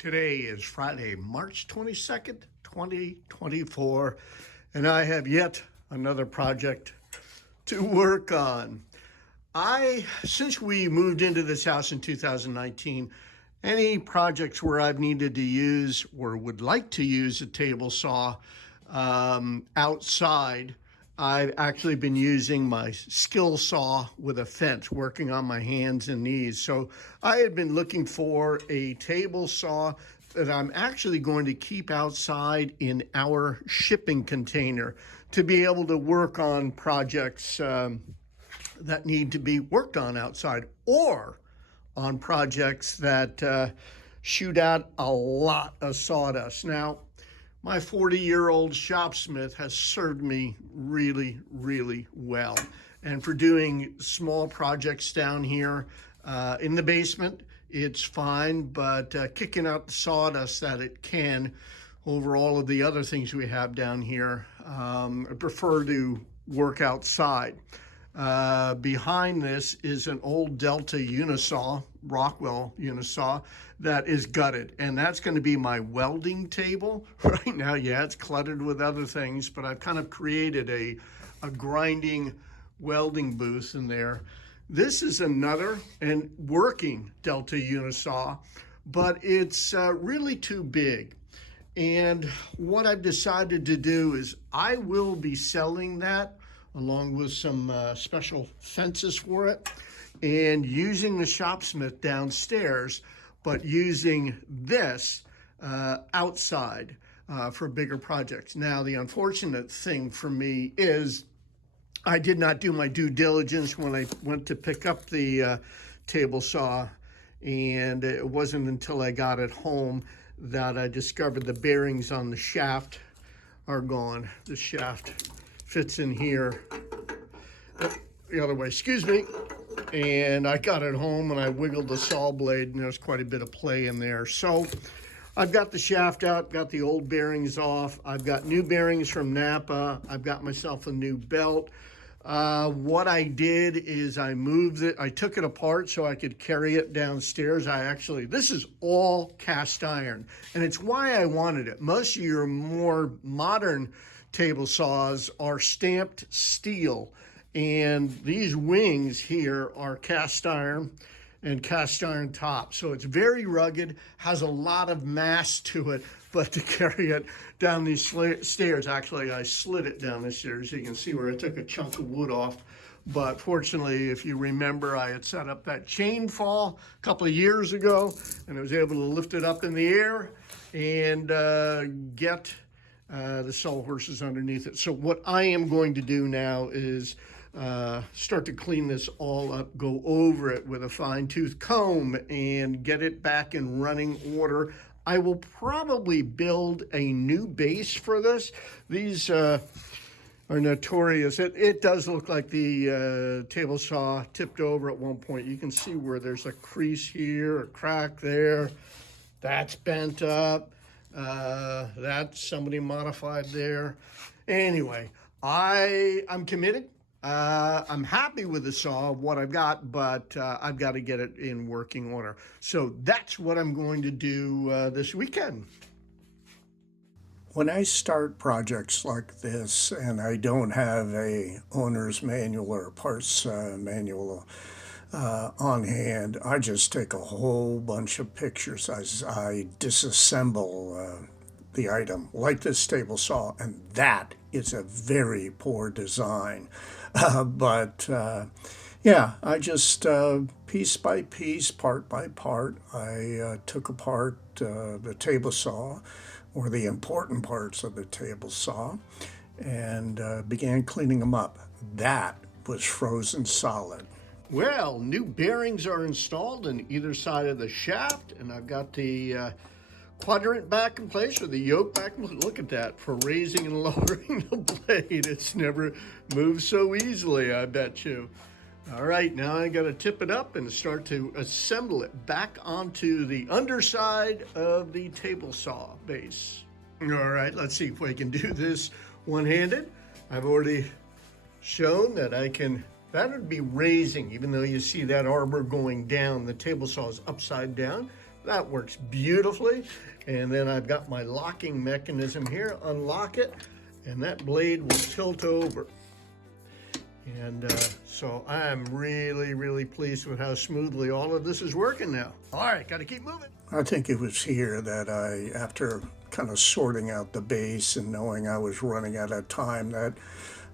Today is Friday, March 22nd, 2024, and I have yet another project to work on. Since we moved into this house in 2019, any projects where I've needed to use or would like to use a table saw outside, I've actually been using my skill saw with a fence, working on my hands and knees. So I had been looking for a table saw that I'm actually going to keep outside in our shipping container to be able to work on projects that need to be worked on outside, or on projects that shoot out a lot of sawdust. Now, my 40-year-old shopsmith has served me really, really well. And for doing small projects down here in the basement, it's fine, but kicking out the sawdust that it can over all of the other things we have down here, I prefer to work outside. Behind this is an old Delta Unisaw, Rockwell Unisaw, that is gutted, and that's going to be my welding table. Right now, yeah, it's cluttered with other things, but I've kind of created a grinding welding booth in there. This is another and working Delta Unisaw, but it's really too big. And what I've decided to do is I will be selling that along with some special fences for it, and using the shopsmith downstairs, but using this outside for bigger projects. Now, the unfortunate thing for me is I did not do my due diligence when I went to pick up the table saw, and it wasn't until I got it home that I discovered the bearings on the shaft are gone. The shaft fits in here the other way, excuse me. And I got it home and I wiggled the saw blade, and there's quite a bit of play in there. So I've got the shaft out, got the old bearings off. I've got new bearings from Napa. I've got myself a new belt. What I did is I moved it, I took it apart so I could carry it downstairs. This is all cast iron, and it's why I wanted it. Most of your more modern table saws are stamped steel, and these wings here are cast iron and cast iron top. So it's very rugged, has a lot of mass to it, but to carry it down these stairs, actually I slid it down the stairs. You can see where I took a chunk of wood off. But fortunately, if you remember, I had set up that chain fall a couple of years ago, and I was able to lift it up in the air and get the sawhorses underneath it. So what I am going to do now is start to clean this all up, go over it with a fine-tooth comb and get it back in running order. I will probably build a new base for this. These are notorious. It does look like the table saw tipped over at one point. You can see where there's a crease here, a crack there. That's bent up. That's somebody modified there. Anyway, I'm committed. I'm happy with the saw, what I've got, but I've got to get it in working order. So that's what I'm going to do this weekend. When I start projects like this and I don't have a owner's manual or parts manual on hand, I just take a whole bunch of pictures as I disassemble the item, like this table saw, and that is a very poor design. Yeah, I just piece by piece, part by part, I took apart the table saw, or the important parts of the table saw, and began cleaning them up. That was frozen solid. Well, new bearings are installed on either side of the shaft, and I've got the quadrant back in place, or the yoke back in place. Look at that, for raising and lowering the blade. It's never moved so easily, I bet you. All right, now I got to tip it up and start to assemble it back onto the underside of the table saw base. All right, let's see if we can do this one-handed. I've already shown that that would be raising, even though you see that arbor going down, the table saw is upside down. That works beautifully. And then I've got my locking mechanism here. Unlock it, and that blade will tilt over. And so I'm really, really pleased with how smoothly all of this is working now. All right, got to keep moving. I think it was here that after kind of sorting out the base and knowing I was running out of time, that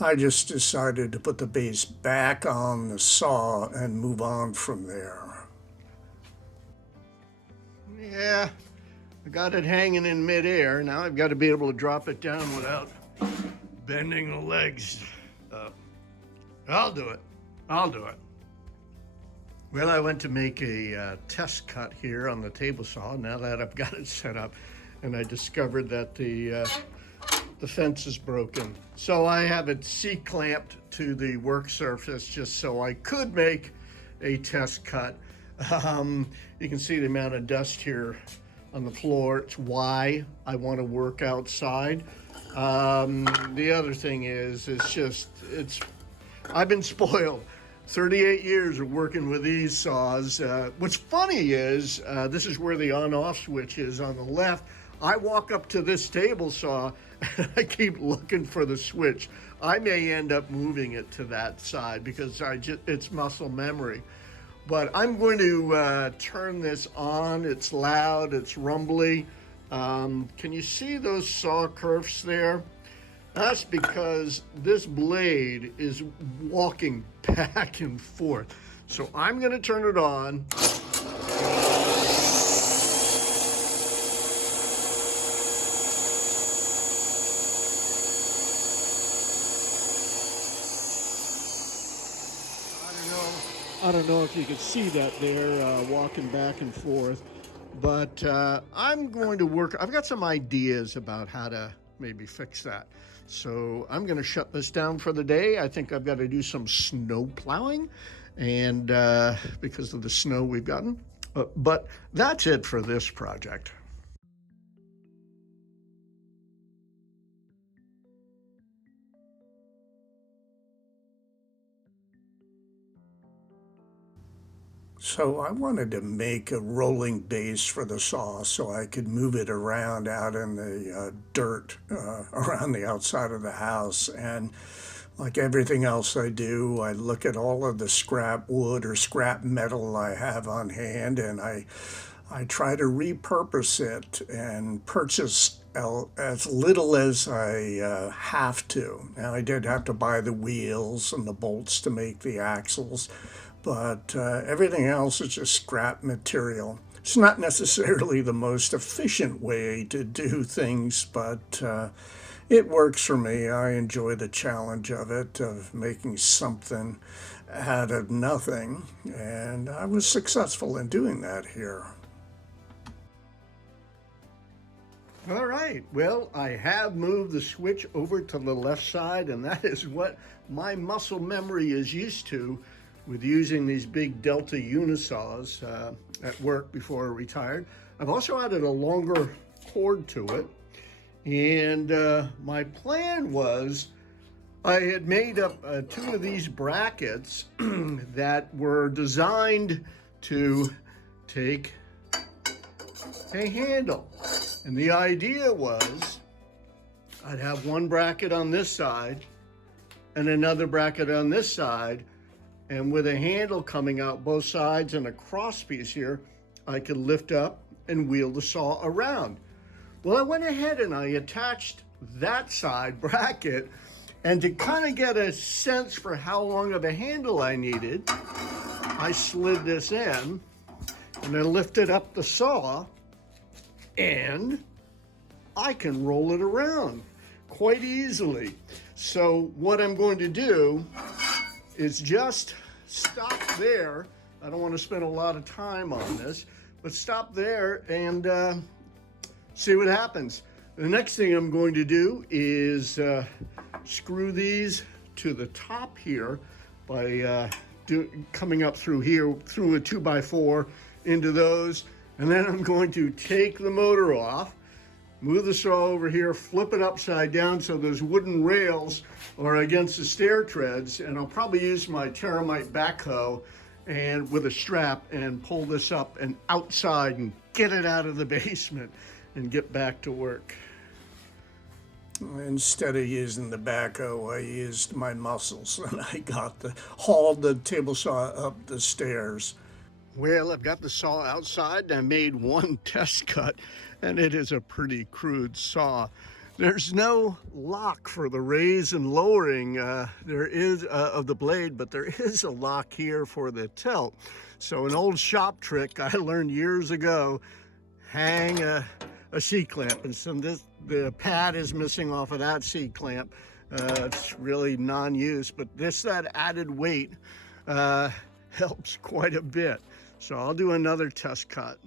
I just decided to put the base back on the saw and move on from there. Yeah, I got it hanging in midair. Now I've got to be able to drop it down without bending the legs up. I'll do it. I'll do it. Well, I went to make a test cut here on the table saw. Now that I've got it set up, and I discovered that the fence is broken. So I have it C-clamped to the work surface just so I could make a test cut. You can see the amount of dust here on the floor. It's why I want to work outside. The other thing is, I've been spoiled. 38 years of working with these saws. What's funny is, this is where the on-off switch is on the left. I walk up to this table saw and I keep looking for the switch. I may end up moving it to that side because it's muscle memory. But I'm going to turn this on. It's loud, it's rumbly. Can you see those saw curves there? That's because this blade is walking back and forth. So I'm going to turn it on. I don't know if you can see that there, walking back and forth, but I'm going to work. I've got some ideas about how to maybe fix that. So I'm going to shut this down for the day. I think I've got to do some snow plowing, and because of the snow we've gotten. But that's it for this project. So I wanted to make a rolling base for the saw so I could move it around out in the dirt around the outside of the house. And like everything else I do, I look at all of the scrap wood or scrap metal I have on hand, and I try to repurpose it and purchase as little as I have to. Now, I did have to buy the wheels and the bolts to make the axles, but everything else is just scrap material. It's not necessarily the most efficient way to do things, but it works for me. I enjoy the challenge of it, of making something out of nothing, and I was successful in doing that here. All right, well, I have moved the switch over to the left side, and that is what my muscle memory is used to with using these big Delta Unisaws at work before I retired. I've also added a longer cord to it, and my plan was I had made up 2 of these brackets that were designed to take a handle. And the idea was I'd have one bracket on this side and another bracket on this side, and with a handle coming out both sides and a cross piece here, I could lift up and wheel the saw around. Well, I went ahead and I attached that side bracket, and to kind of get a sense for how long of a handle I needed, I slid this in and then lifted up the saw, and I can roll it around quite easily. So what I'm going to do is just stop there. I don't want to spend a lot of time on this, but stop there and see what happens. The next thing I'm going to do is screw these to the top here by coming up through here, through a 2x4 into those. And then I'm going to take the motor off, move the saw over here, flip it upside down so those wooden rails are against the stair treads, and I'll probably use my Terramite backhoe and with a strap and pull this up and outside and get it out of the basement and get back to work. Instead of using the backhoe, I used my muscles and I hauled the table saw up the stairs. Well, I've got the saw outside and I made one test cut, and it is a pretty crude saw. There's no lock for the raise and lowering there is of the blade, but there is a lock here for the tilt. So an old shop trick I learned years ago, hang a C-clamp, and so the pad is missing off of that C-clamp. It's really non-use, but that added weight helps quite a bit. So I'll do another test cut.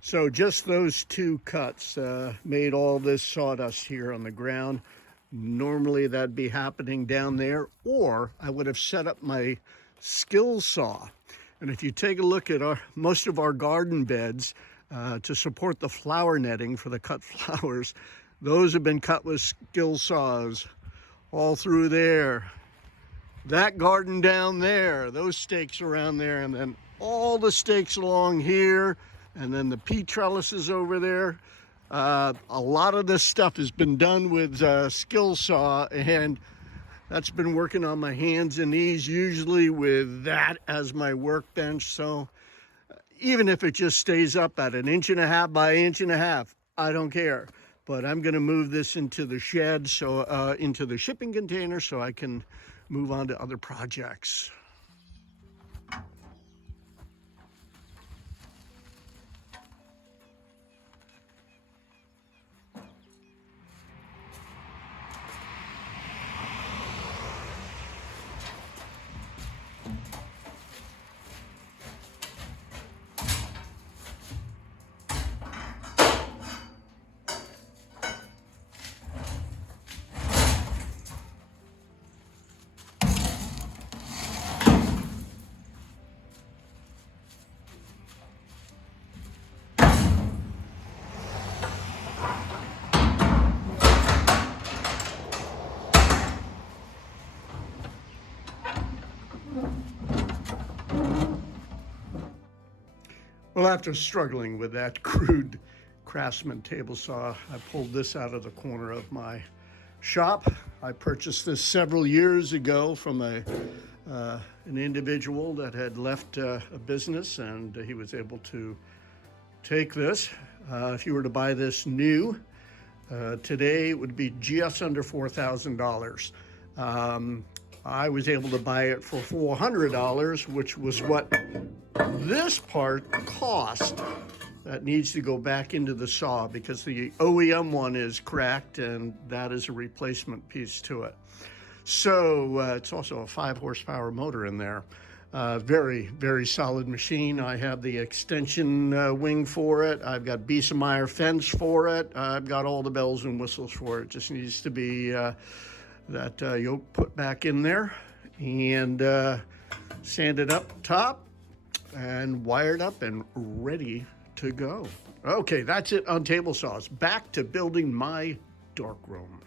So just those two cuts made all this sawdust here on the ground. Normally that'd be happening down there, or I would have set up my skill saw. And if you take a look at most of our garden beds to support the flower netting for the cut flowers, those have been cut with skill saws all through there. That garden down there, those stakes around there, and then all the stakes along here, and then the pea trellises over there. A lot of this stuff has been done with skill saw, and that's been working on my hands and knees, usually with that as my workbench. So even if it just stays up at 1.5 inches by 1.5 inches, I don't care. But I'm gonna move this into the shed, so into the shipping container, so I can move on to other projects. Well, after struggling with that crude Craftsman table saw, I pulled this out of the corner of my shop. I purchased this several years ago from an individual that had left a business, and he was able to take this. If you were to buy this new, today it would be just under $4,000. I was able to buy it for $400, which was what this part cost. That needs to go back into the saw because the OEM one is cracked, and that is a replacement piece to it. So it's also a 5 horsepower motor in there. Very, very solid machine. I have the extension wing for it. I've got Biesemeyer fence for it. I've got all the bells and whistles for it. Just needs to be that yoke put back in there and sanded up top and wired up and ready to go. Okay, that's it on table saws. Back to building my dark room.